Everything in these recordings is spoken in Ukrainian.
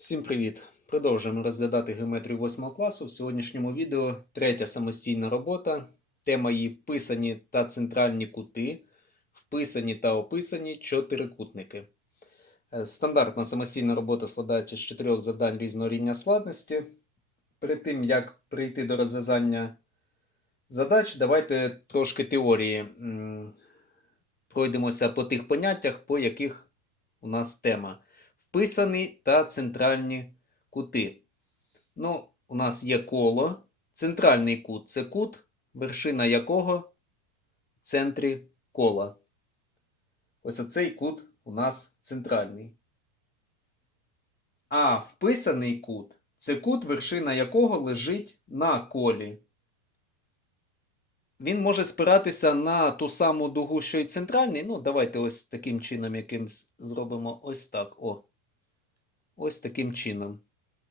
Всім привіт! Продовжуємо розглядати геометрію 8 класу. В сьогоднішньому відео третя самостійна робота. Тема її вписані та центральні кути, вписані та описані чотирикутники. Е, Стандартна самостійна робота складається з чотирьох завдань різного рівня складності. Перед тим, як прийти до розв'язання задач, давайте трошки теорії пройдемося по тих поняттях, по яких у нас тема вписані та центральні кути. Ну, у нас є коло. Центральний кут це кут, вершина якого в центрі кола. Ось оцей кут у нас центральний. А вписаний кут це кут, вершина якого лежить на колі. Він може спиратися на ту саму дугу, що й центральний. Ну, давайте ось таким чином якимсь зробимо ось так. О. Ось таким чином.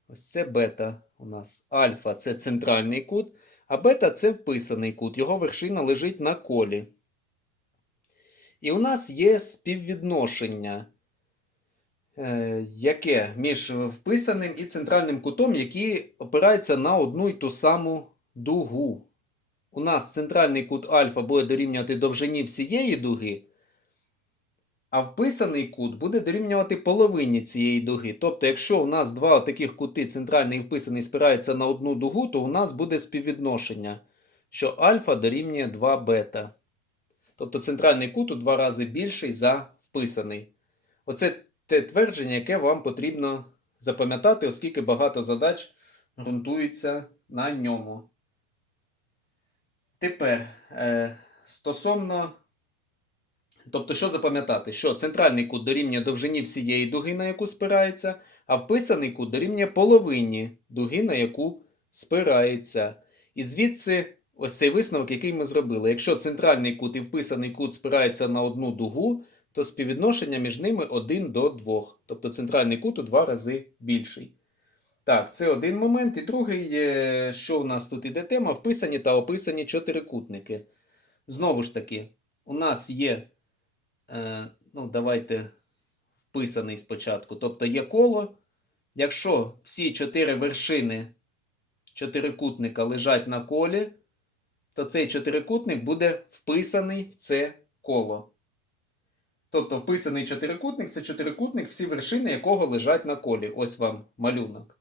Ось це бета у нас. Альфа це центральний кут, а бета це вписаний кут. Його вершина лежить на колі. І у нас є співвідношення, е, яке між вписаним і центральним кутом, які опираються на одну й ту саму дугу. У нас центральний кут альфа буде дорівнювати довжині всієї дуги, а вписаний кут буде дорівнювати половині цієї дуги. Тобто, якщо у нас два таких кути, центральний і вписаний, спираються на одну дугу, то у нас буде співвідношення, що альфа дорівнює 2 бета. Тобто центральний кут у два рази більший за вписаний. Оце те твердження, яке вам потрібно запам'ятати, оскільки багато задач ґрунтуються на ньому. Тепер е, стосовно. Тобто, що запам'ятати? Що центральний кут дорівнює довжині всієї дуги, на яку спирається, а вписаний кут дорівнює половині дуги, на яку спирається. І звідси ось цей висновок, який ми зробили. Якщо центральний кут і вписаний кут спираються на одну дугу, то співвідношення між ними 1 до 2. Тобто центральний кут у два рази більший. Так, це один момент. І другий, е, що у нас тут іде тема, вписані та описані чотирикутники. Знову ж таки, у нас є, ну, давайте вписаний спочатку. Тобто є коло. Якщо всі чотири вершини чотирикутника лежать на колі, то цей чотирикутник буде вписаний в це коло. Тобто вписаний чотирикутник це чотирикутник, всі вершини якого лежать на колі. Ось вам малюнок.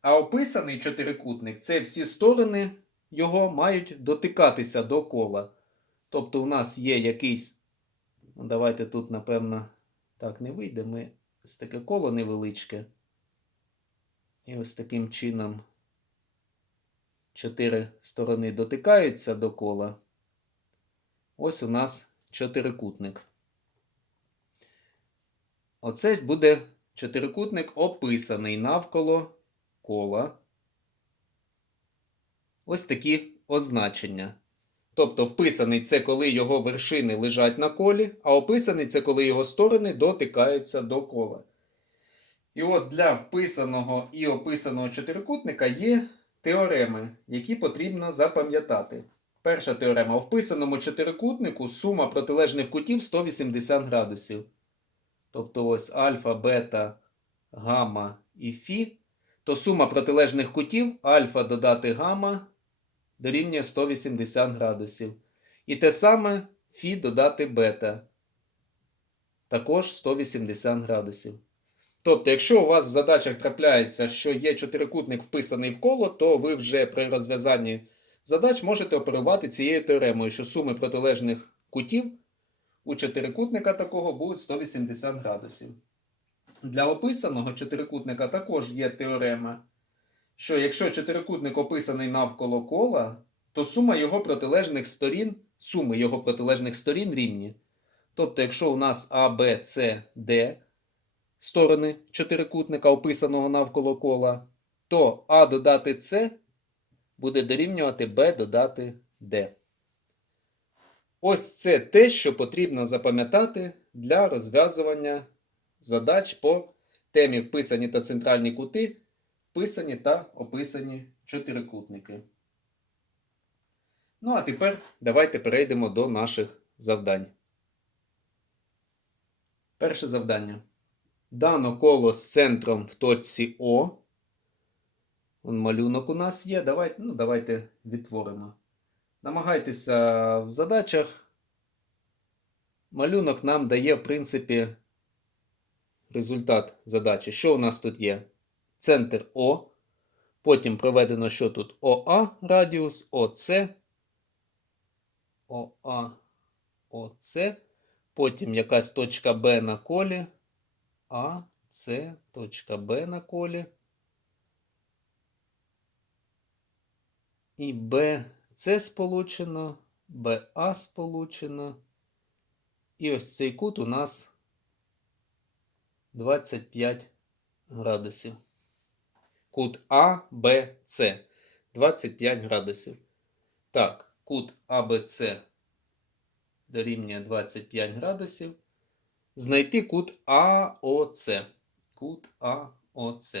А описаний чотирикутник це всі сторони його мають дотикатися до кола. Тобто, у нас є якийсь. Ну, давайте тут, напевно, так не вийде. Ми ось таке коло невеличке. І ось таким чином чотири сторони дотикаються до кола. Ось у нас чотирикутник. Оце буде чотирикутник описаний навколо кола. Ось такі означення. Тобто, вписаний це коли його вершини лежать на колі, а описаний це коли його сторони дотикаються до кола. І от для вписаного і описаного чотирикутника є теореми, які потрібно запам'ятати. Перша теорема. У вписаному чотирикутнику сума протилежних кутів 180 градусів. Тобто ось альфа, бета, гамма і фі то сума протилежних кутів альфа додати гамма дорівнює 180 градусів. І те саме фі додати бета. Також 180 градусів. Тобто, якщо у вас в задачах трапляється, що є чотирикутник вписаний в коло, то ви вже при розв'язанні задач можете оперувати цією теоремою, що суми протилежних кутів у чотирикутника такого будуть 180 градусів. Для описаного чотирикутника також є теорема, що якщо чотирикутник описаний навколо кола, то сума його протилежних сторін, суми його протилежних сторін рівні. Тобто, якщо у нас А, Б, С, Д сторони чотирикутника, описаного навколо кола, то А додати С буде дорівнювати Б додати Д. Ось це те, що потрібно запам'ятати для розв'язування задач по темі вписані та центральні кути, вписані та описані чотирикутники. Ну, а тепер давайте перейдемо до наших завдань. Перше завдання. Дано коло з центром в точці О. Вон малюнок у нас є. Давайте, ну, давайте відтворимо. Намагайтеся в задачах. Малюнок нам дає, в принципі, результат задачі. Що у нас тут є? Центр О. Потім проведено, що тут ОА радіус, ОЦ. ОА, ОЦ. Потім якась точка Б на колі. А, С, точка Б на колі. І Б, С сполучено, БА сполучено. І ось цей кут у нас 25 градусів. Кут А, Б, С. 25 градусів. Так, кут АБЦ дорівнює 25 градусів. Знайти кут АОЦ. Кут АОЦ.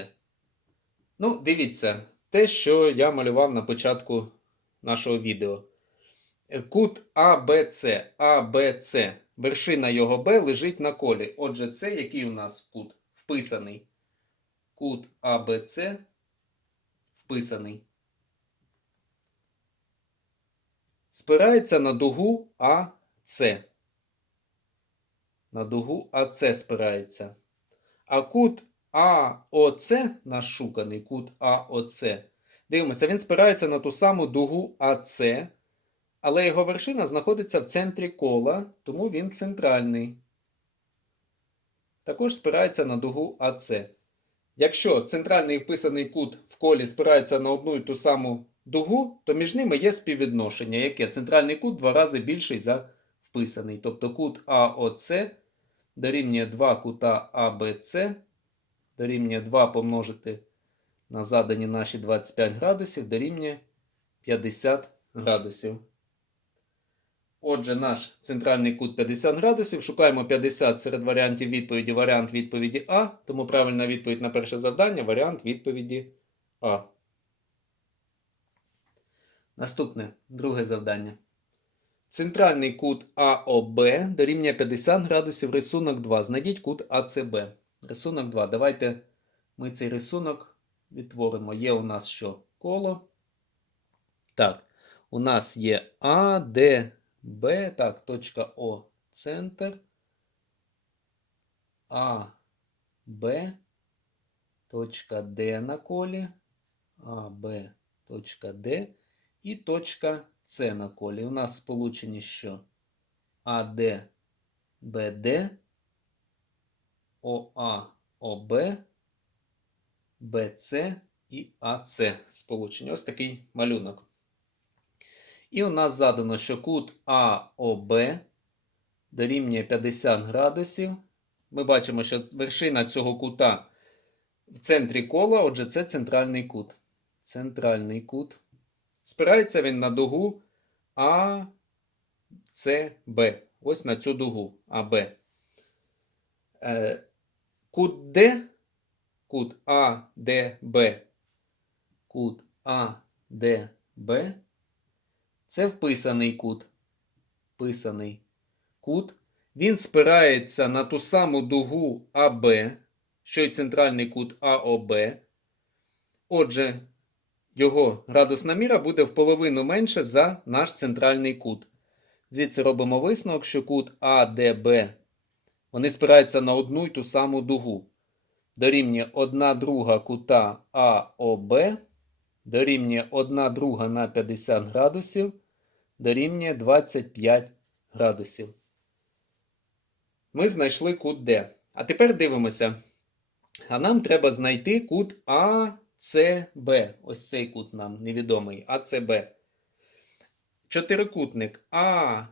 Ну, дивіться, те, що я малював на початку нашого відео. Кут АБЦ. АБЦ. Вершина його Б лежить на колі. Отже, це який у нас кут вписаний. Кут АБЦ вписаний. Спирається на дугу АЦ. На дугу АЦ спирається. А кут АОЦ, наш шуканий кут АОЦ. Дивимося, він спирається на ту саму дугу АЦ, але його вершина знаходиться в центрі кола, тому він центральний. Також спирається на дугу АЦ. Якщо центральний вписаний кут в колі спирається на одну і ту саму дугу, то між ними є співвідношення, яке центральний кут два рази більший за вписаний. Тобто кут АОЦ дорівнює 2 кута АБЦ, дорівнює 2 помножити на задані наші 25 градусів, дорівнює 50 градусів. Отже, наш центральний кут 50 градусів. Шукаємо 50 серед варіантів відповіді. Варіант відповіді А. Тому правильна відповідь на перше завдання варіант відповіді А. Наступне друге завдання. Центральний кут АОБ дорівнює 50 градусів рисунок 2. Знайдіть кут АЦБ. Рисунок 2. Давайте ми цей рисунок відтворимо. Є у нас що? Коло. Так, у нас є А, Б. Так, точка О. Центр. А, Б. Точка Д на колі. А, Б, точка Д. І точка С на колі. У нас сполучені що? АД, БД, ОА, ОБ, БЦ і АЦ сполучені. Ось такий малюнок. І у нас задано, що кут АОБ дорівнює 50 градусів. Ми бачимо, що вершина цього кута в центрі кола, отже, це центральний кут. Центральний кут. Спирається він на дугу АЦБ. Ось на цю дугу АБ. Е, кут Д, кут АДБ, кут АДБ. Це вписаний кут. Вписаний кут. Він спирається на ту саму дугу АБ, що й центральний кут АОБ. Отже, його градусна міра буде в половину менше за наш центральний кут. Звідси робимо висновок, що кут АДБ вони спираються на одну й ту саму дугу. Дорівнює 1 друга кута АОБ, дорівнює 1 друга на 50 градусів, дорівнює 25 градусів. Ми знайшли кут D. А тепер дивимося. А нам треба знайти кут АЦБ. Ось цей кут нам невідомий. АЦБ. Чотирикутник АДБЦ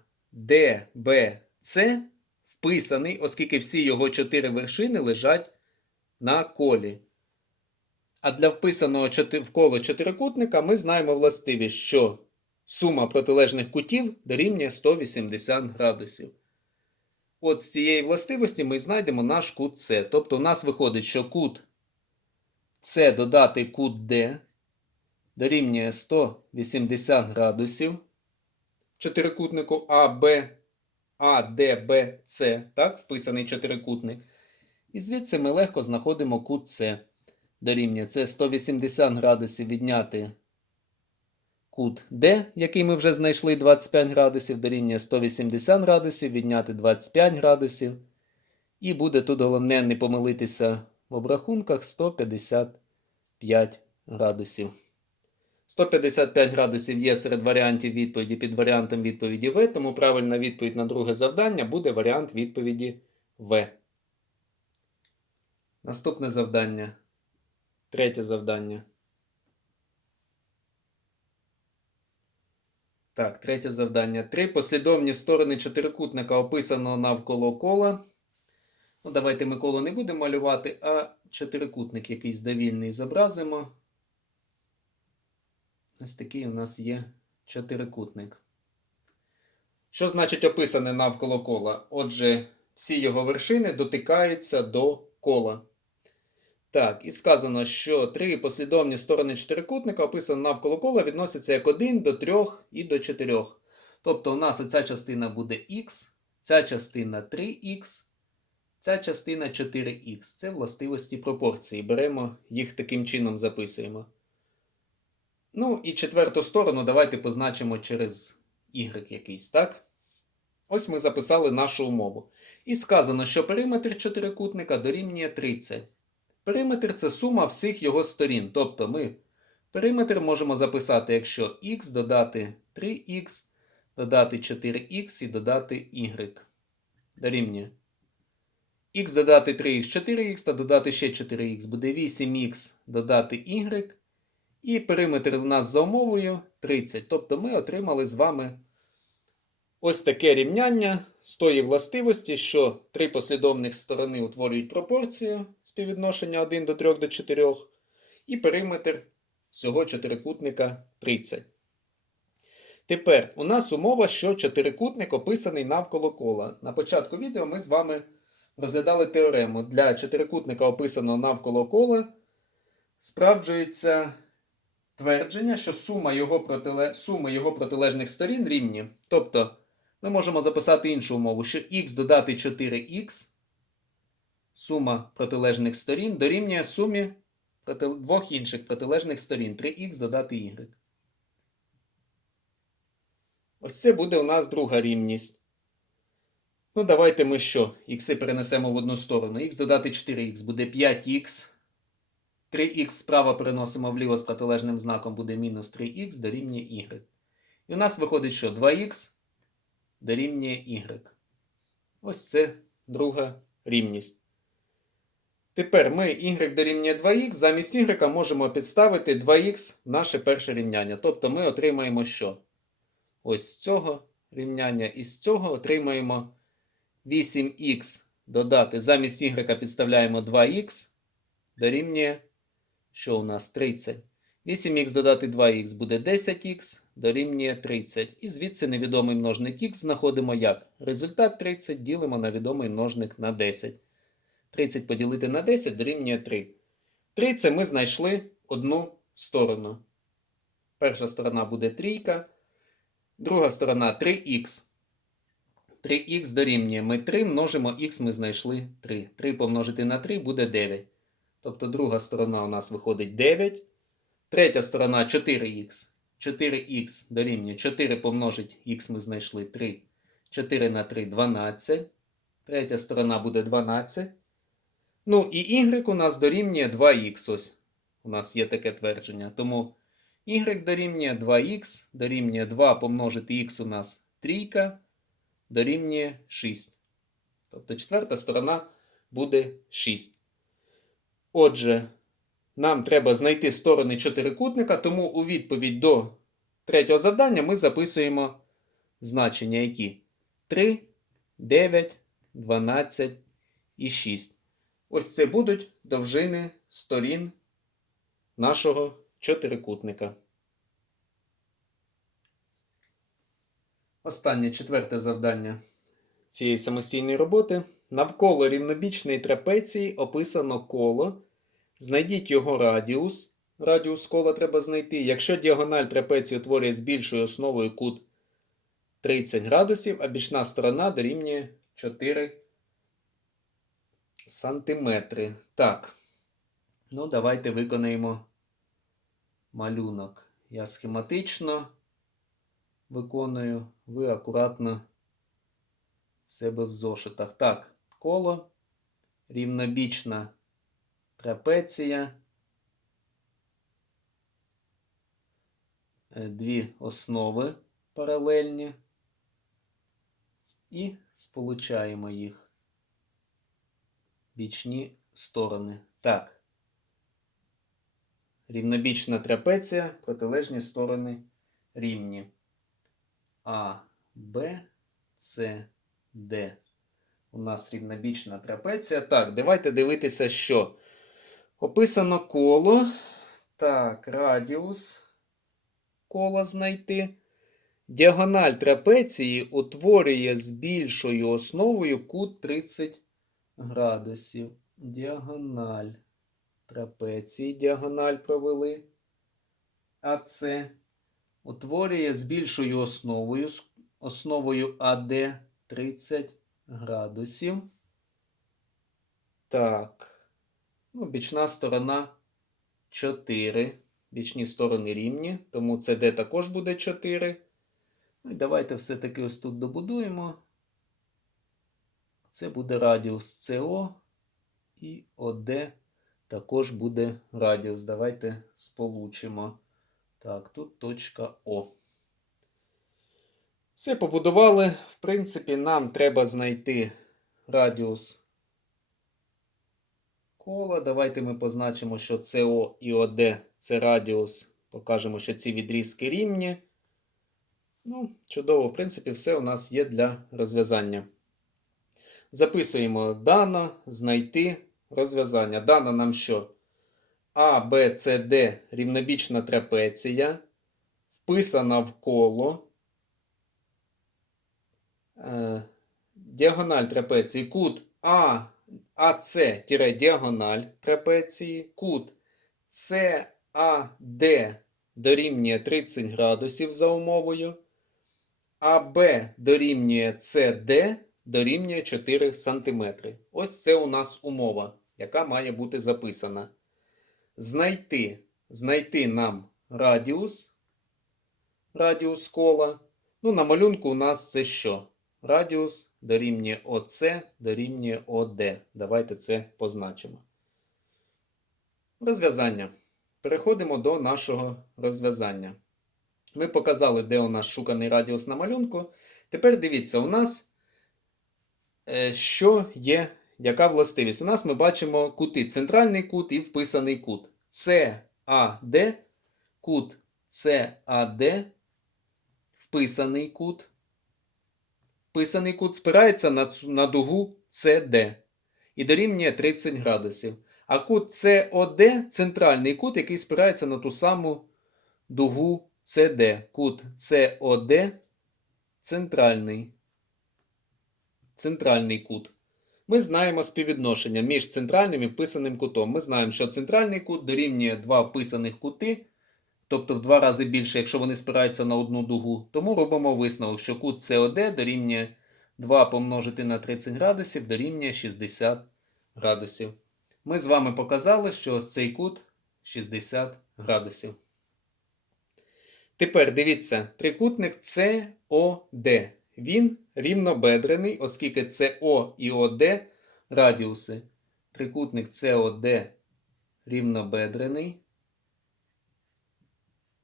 вписаний, оскільки всі його чотири вершини лежать на колі. А для вписаного в коло чотирикутника ми знаємо властивість, що сума протилежних кутів дорівнює 180 градусів. От з цієї властивості ми знайдемо наш кут С. Тобто, у нас виходить, що кут С додати кут Д дорівнює 180 градусів. Чотирикутнику АБ, АДБЦ, так, вписаний чотирикутник. І звідси ми легко знаходимо кут С. Дорівнює це 180 градусів відняти кут D, який ми вже знайшли 25 градусів, дорівнює 180 градусів, відняти 25 градусів. І буде тут головне не помилитися в обрахунках 155 градусів. 155 градусів є серед варіантів відповіді під варіантом відповіді В, тому правильна відповідь на друге завдання буде варіант відповіді В. Наступне завдання. Третє завдання. Так, третє завдання. Три послідовні сторони чотирикутника описаного навколо кола. Ну, давайте ми коло не будемо малювати, а чотирикутник якийсь довільний зобразимо. Ось такий у нас є чотирикутник. Що значить описане навколо кола? Отже, всі його вершини дотикаються до кола. Так, і сказано, що три послідовні сторони чотирикутника, описані навколо кола, відносяться як 1 до 3 і до 4. Тобто у нас оця частина буде х, ця частина 3х, ця частина 4х. Це властивості пропорції. Беремо їх таким чином записуємо. Ну, і четверту сторону давайте позначимо через y якийсь, так? Ось ми записали нашу умову. І сказано, що периметр чотирикутника дорівнює 30. Периметр це сума всіх його сторін. Тобто ми периметр можемо записати, якщо х додати 3х, додати 4х і додати y. Дорівнює. х додати 3х 4х та додати ще 4х буде 8х додати y. І периметр у нас за умовою 30. Тобто ми отримали з вами ось таке рівняння з тої властивості, що три послідовних сторони утворюють пропорцію співвідношення 1 до 3 до 4, і периметр всього чотирикутника 30. Тепер у нас умова, що чотирикутник описаний навколо кола. На початку відео ми з вами розглядали теорему. Для чотирикутника, описаного навколо кола, справджується твердження, що сума його, протиле... суми його протилежних сторін рівні. Тобто, ми можемо записати іншу умову, що х додати 4х, сума протилежних сторін дорівнює сумі двох інших протилежних сторін 3х додати y. Ось це буде у нас друга рівність. Ну, давайте ми що? Х перенесемо в одну сторону. Х додати 4х буде 5х. 3х справа переносимо вліво з протилежним знаком буде мінус 3х дорівнює y. І у нас виходить, що 2х дорівнює y. Ось це друга рівність. Тепер ми y дорівнює 2х, замість y можемо підставити 2х в наше перше рівняння. Тобто ми отримаємо що? Ось з цього рівняння і з цього отримаємо 8х додати. Замість y підставляємо 2х дорівнює, що у нас 30. 8х додати 2х буде 10х, дорівнює 30. І звідси невідомий множник х знаходимо як? Результат 30 ділимо на відомий множник на 10. 30 поділити на 10 дорівнює 3. 3 це ми знайшли одну сторону. Перша сторона буде трійка. Друга сторона 3х. 3х дорівнює ми 3 множимо х ми знайшли 3. 3 помножити на 3 буде 9. Тобто друга сторона у нас виходить 9. Третя сторона 4х. 4х дорівнює 4 помножить х ми знайшли 3. 4 на 3 12. Третя сторона буде 12. Ну і y у нас дорівнює 2х. Ось у нас є таке твердження. Тому y дорівнює 2х, дорівнює 2 помножити х у нас трійка, дорівнює 6. Тобто четверта сторона буде 6. Отже, нам треба знайти сторони чотирикутника, тому у відповідь до третього завдання ми записуємо значення які 3, 9, 12 і 6. Ось це будуть довжини сторін нашого чотирикутника. Останнє четверте завдання цієї самостійної роботи. Навколо рівнобічної трапеції описано коло. Знайдіть його радіус. Радіус кола треба знайти. Якщо діагональ трапеції утворює з більшою основою кут 30 градусів, а бічна сторона дорівнює 4 сантиметри. Так. Ну, давайте виконаємо малюнок. Я схематично виконую, ви акуратно себе в зошитах. Так, коло, рівнобічна трапеція. Е, Дві основи паралельні. І сполучаємо їх бічні сторони. Так. Рівнобічна трапеція, протилежні сторони рівні. А, Б, С, Д. У нас рівнобічна трапеція. Так, давайте дивитися, що. Описано коло. Так, радіус кола знайти. Діагональ трапеції утворює з більшою основою кут 30 градусів. Діагональ трапеції, діагональ провели. А це утворює з більшою основою, основою АД 30 градусів. Так. Ну, бічна сторона 4. Бічні сторони рівні, тому це D також буде 4. Ну і давайте все-таки ось тут добудуємо. Це буде радіус СО і ОД також буде радіус. Давайте сполучимо. Так, тут точка О. Все побудували. В принципі, нам треба знайти радіус кола. Давайте ми позначимо, що СО і ОД це радіус. Покажемо, що ці відрізки рівні. Ну, чудово, в принципі, все у нас є для розв'язання. Записуємо дано, знайти розв'язання. Дано нам що? А, Б, С, Д рівнобічна трапеція, вписана в коло. Е, діагональ трапеції, кут А, АС діагональ трапеції, кут САД дорівнює 30 градусів за умовою. АБ дорівнює CD дорівнює 4 см. Ось це у нас умова, яка має бути записана. Знайти, знайти нам радіус, радіус кола. Ну, на малюнку у нас це що? Радіус дорівнює ОС дорівнює ОД. Давайте це позначимо. Розв'язання. Переходимо до нашого розв'язання. Ми показали, де у нас шуканий радіус на малюнку. Тепер дивіться, у нас е, що є, яка властивість? У нас ми бачимо кути центральний кут і вписаний кут. CAD, кут CAD, вписаний кут. Вписаний кут спирається на, на дугу CD і дорівнює 30 градусів. А кут COD центральний кут, який спирається на ту саму дугу CD. Кут COD центральний. Центральний кут. Ми знаємо співвідношення між центральним і вписаним кутом. Ми знаємо, що центральний кут дорівнює два вписаних кути, тобто в два рази більше, якщо вони спираються на одну дугу. Тому робимо висновок, що кут COD дорівнює 2 помножити на 30 градусів дорівнює 60 градусів. Ми з вами показали, що ось цей кут 60 градусів. Тепер дивіться, трикутник COD. Він рівнобедрений, оскільки СО і ОД радіуси. Трикутник COD рівнобедрений,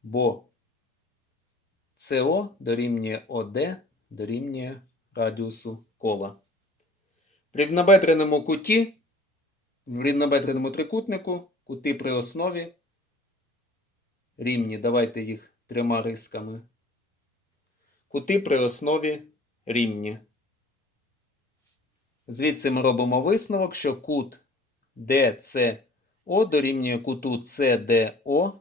бо СО дорівнює ОД дорівнює радіусу кола. В рівнобедреному куті, в рівнобедреному трикутнику, кути при основі рівні. Давайте їх трьома рисками. Кути при основі рівні. Звідси ми робимо висновок, що кут DCO дорівнює куту CDO.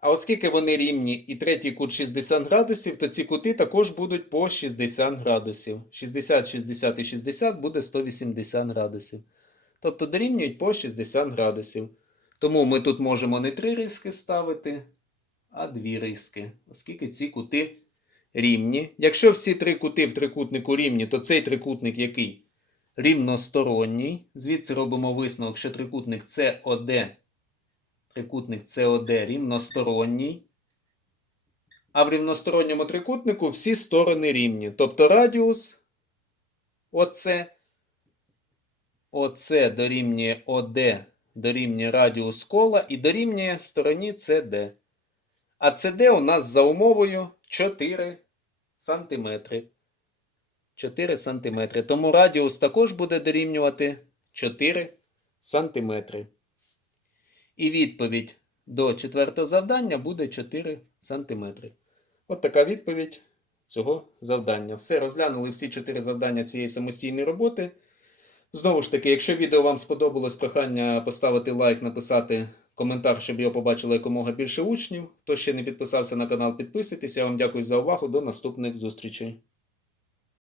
А оскільки вони рівні і третій кут 60 градусів, то ці кути також будуть по 60 градусів. 60, 60 і 60 буде 180 градусів. Тобто дорівнюють по 60 градусів. Тому ми тут можемо не три риски ставити, а дві риски, оскільки ці кути рівні. Якщо всі три кути в трикутнику рівні, то цей трикутник який? рівносторонній. Звідси робимо висновок, що трикутник СОД, трикутник СОД рівносторонній. А в рівносторонньому трикутнику всі сторони рівні. Тобто радіус ОС, ОС дорівнює ОД, дорівнює радіус кола і дорівнює стороні СД. А СД у нас за умовою 4 сантиметри. 4 сантиметри. Тому радіус також буде дорівнювати 4 сантиметри. І відповідь до четвертого завдання буде 4 сантиметри. От така відповідь цього завдання. Все, розглянули всі 4 завдання цієї самостійної роботи. Знову ж таки, якщо відео вам сподобалось, прохання поставити лайк, написати коментар, щоб його побачило якомога більше учнів. Хто ще не підписався на канал, підписуйтесь. Я вам дякую за увагу. До наступних зустрічей.